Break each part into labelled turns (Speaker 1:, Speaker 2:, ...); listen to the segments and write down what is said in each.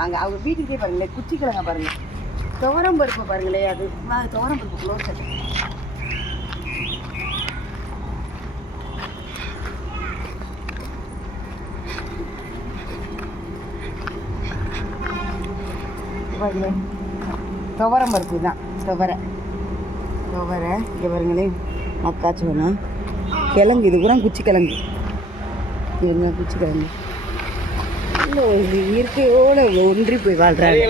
Speaker 1: வாங்க அவங்க வீட்டுக்கே பாருங்களேன் குச்சி கிழங்க பாருங்கள். துவரம் பருப்பு பாருங்களே அது. துவரம் பருப்பு க்ளோஸ் பாருங்களேன் துவரம் பருப்பு தான் துவரை. துவரை இங்கே பாருங்களேன் மக்காச்சு கிழங்கு இது பூரா குச்சி கிழங்கு. இது குச்சி கிழங்கு? இல்லை இயற்கையோட ஒன்றி போய் வாழ்றாங்க.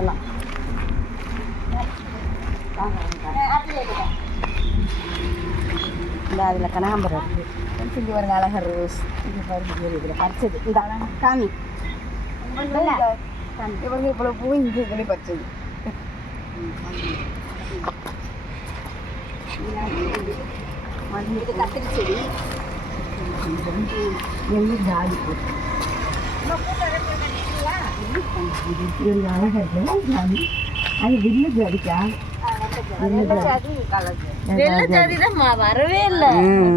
Speaker 1: எல்லாம் இந்த அதில் கனகாம்பரம் இருக்குது இங்கே பாருங்க அழகர் ரோஸ். இங்கே பாருங்க இதில் பறிச்சது இந்த அழகா காமி. இவங்க இவ்வளோ பூ இங்கே இதில் பறிச்சது இது கத்திரி செடி. ஜாதி போட்டு இது அழகா இருக்கு ஜாதி அது வில்லு ஜாதிக்கா வில்லு ஜாதி
Speaker 2: வெள்ளை ஜாதி தான் வரவே இல்ல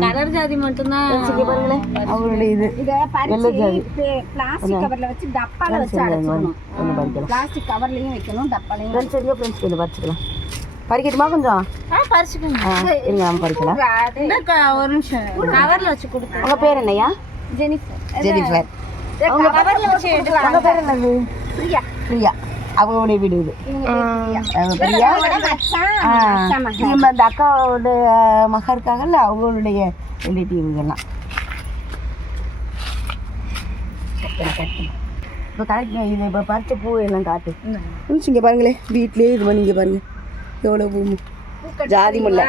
Speaker 2: கலர் ஜாதி மட்டும்தான்
Speaker 1: அவருடைய இது
Speaker 3: இதை
Speaker 1: வெள்ளை ஜாதி
Speaker 3: பிளாஸ்டிக் கவர்ல வச்சு டப்பால வச்சு
Speaker 1: பறிக்கலாம்
Speaker 3: பிளாஸ்டிக் கவர்லயும் வைக்கணும் டப்பாலையும்
Speaker 1: இருக்க ஃப்ரெண்ட்ஸ் இதில் பறிச்சுக்கலாம் பறிக்கட்டுமா கொஞ்சம்
Speaker 2: பறிச்சுக்கோங்க
Speaker 1: இருங்க நம்ம பறிக்கலாம்
Speaker 2: ஒரு நிமிஷம் கவர்ல வச்சு கொடுத்து
Speaker 1: உங்கள் பேர் என்னய்யா
Speaker 3: ஜெனிஃபர்
Speaker 1: ஜெனிஃபர்
Speaker 2: கவர்ல வச்சு எடுக்கலாம்
Speaker 1: உங்கள் பேர் என்னது?
Speaker 3: பிரியா.
Speaker 1: பிரியா. அவங்களுடைய வீடு இது. அவங்க பிரியா.
Speaker 3: மச்சான்.
Speaker 1: ஆ,
Speaker 3: மச்சான் மகன்.
Speaker 1: இவங்க அந்த அக்காவோட மகா இருக்காங்கல்ல அவங்களுடைய ரிலேட்டிவ் இவங்கெல்லாம். இப்போ கரெக்ட் இது இப்போ பறிச்ச பூ எல்லாம் காட்டு. இங்கே பாருங்களேன் வீட்லயே இது பண்ணி இங்கே பாருங்க. எவ்வளோ பூ? ஜாதி முல்லை.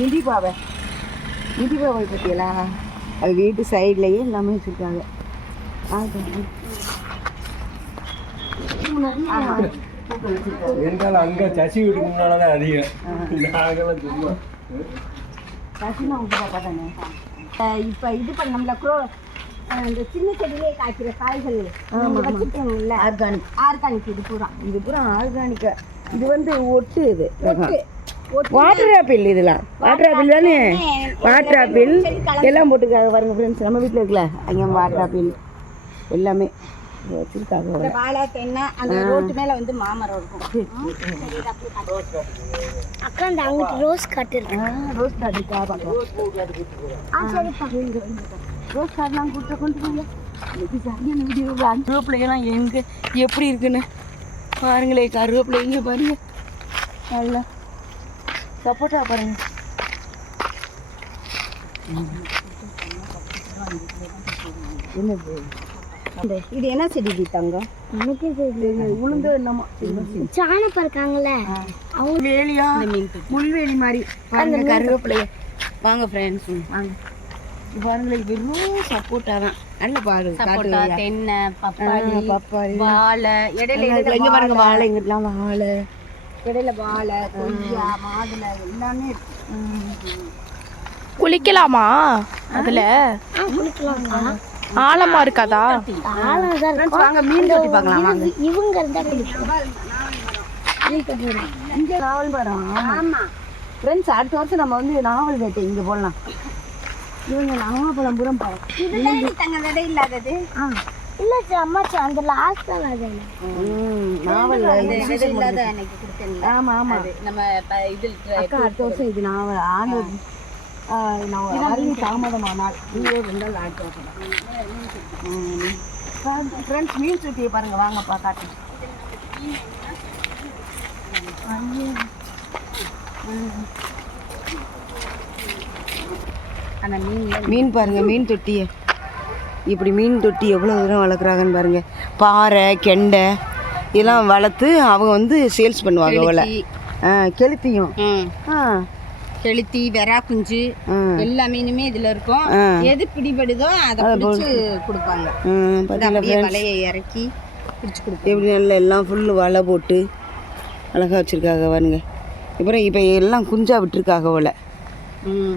Speaker 1: மிதி பாவை. மிதி பாவை பற்றியலா அது வீட்டு சைட்லேயே எல்லாமே வச்சுருக்காங்க.
Speaker 4: அங்க சசி வீட்டுக்கு முன்னாலதான் அதிகம். நாங்கெல்லாம் சும்மா.
Speaker 3: இப்ப இது பண்ணோம்ல குரோ இந்த சின்ன செடியிலே காய்க்கிற காய்கள் வச்சுட்டீங்கல்ல
Speaker 1: ஆர்கானிக்
Speaker 3: ஆர்கானிக் இது பூரா.
Speaker 1: இது பூரா ஆர்கானிக்கா இது வந்து ஒட்டு இது. வாட்டர் ஆப்பிள் இதெல்லாம். வாட்டர் ஆப்பிள் தானே? வாட்டர் ஆப்பிள் எல்லாம் போட்டுருக்காங்க பாருங்க ஃப்ரெண்ட்ஸ் நம்ம வீட்டில் இருக்குல்ல? அங்கே வாட்டர் ஆப்பிள் எல்லாமே. வச்சிருக்காங்க.
Speaker 3: வாழை தென்னை அந்த ரோட்டு மேல வந்து மாமரம் இருக்கும். அக்கா அந்த அங்கிட்டு ரோஸ் காட்டு இருக்கு.
Speaker 1: ஆ, ரோஸ் இருக்கா பார்க்கலாம் ரோஸ் கார்டெலாம் கூட்ட கொண்டு போங்க. இது சரியான வீடியோ கருவேப்பிலையெல்லாம் எங்கே எப்படி இருக்குன்னு பாருங்களே கருவேப்பிலை எங்கே பாருங்க. நல்லா சப்போட்டா பாருங்க. என்னது
Speaker 3: இது என்ன செடி தங்கம்?
Speaker 1: உளுந்து என்னமா.
Speaker 3: சாணப்பா இருக்காங்கல்ல
Speaker 1: அவங்க வேலியா? முள்வேலி மாதிரி. பாருங்க கருவேப்பிலைய வாங்க ஃப்ரெண்ட்ஸ் வாங்க. பாருங்களேன் வெறும் சப்போட்டா தான். நல்ல பாரு
Speaker 2: சப்போட்டா
Speaker 1: காட்டு
Speaker 2: தென்னை பப்பாளி
Speaker 1: பப்பாளி.
Speaker 2: வாழை இடையில
Speaker 1: இங்க பாருங்க வாழை. இங்கிட்டலாம் வாழை.
Speaker 3: இடையில வாழை கொய்யா மாதுளை எல்லாமே
Speaker 5: குளிக்கலாமா அதுல? ஆழமா இருக்காதா?
Speaker 1: ஃப்ரெண்ட்ஸ் வாங்க மீன் தொட்டி பார்க்கலாம் வாங்க.
Speaker 3: இவங்க இருந்தா
Speaker 1: இங்க நாவல் மரம் ஆமா. ஃப்ரெண்ட்ஸ் அடுத்த வருஷம் நம்ம வந்து நாவல் வேட்டை இங்க போடலாம். இவங்க நாவப்பழம் புறம் பழம்
Speaker 3: இதுதான் தங்க விதை இல்லாதது? இல்ல அம்மாச்சி அந்த லாஸ்ட் அது
Speaker 1: நாவல்
Speaker 3: விதை. இல்லாத அன்னைக்கு கொடுத்தேன்ல.
Speaker 1: ஆமா ஆமா.
Speaker 2: நம்ம இதில்
Speaker 1: அக்கா அடுத்த வருஷம் இது நாவல். ஆண்டு நான் அறிவு தாமதமானால். நீங்களே ரெண்டாள் ஆட்டு ஃப்ரெண்ட்ஸ் மீன் சுட்டியை பாருங்க. வாங்கப்பா காட்டு
Speaker 3: அந்த மீன்
Speaker 1: மீன் பாருங்க மீன் தொட்டியை. இப்படி மீன் தொட்டி எவ்வளோ தூரம் வளர்க்குறாங்கன்னு பாருங்க. பாறை கெண்டை இதெல்லாம் வளர்த்து அவங்க வந்து சேல்ஸ் பண்ணுவாங்க அவளை. ஆ கெளுத்தியும்.
Speaker 3: கெளுத்தி வெறா குஞ்சு எல்லா மீனுமே இதுல இருக்கும். எது பிடிபடுதோ அதை பிடிச்சு கொடுப்பாங்க? வலையை இறக்கி பிடிச்சு கொடுப்பாங்க.
Speaker 1: எப்படி நல்ல எல்லாம் ஃபுல்லு வலை போட்டு அழகாக வச்சுருக்காங்க பாருங்க. அப்புறம் இப்போ எல்லாம் குஞ்சா விட்டுருக்காங்க அவளை.
Speaker 3: ம்.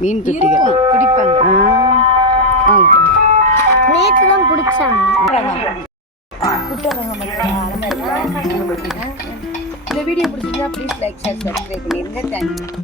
Speaker 1: மீன் தொட்டிகள்.
Speaker 3: பிடிப்பாங்க. நேற்று தான் பிடிச்சாங்க.
Speaker 1: இந்த வீடியோ பிடிச்சிருந்தா ப்ளீஸ் லைக் ஷேர் சப்ஸ்கிரைப் பண்ணிடுங்க. Thank you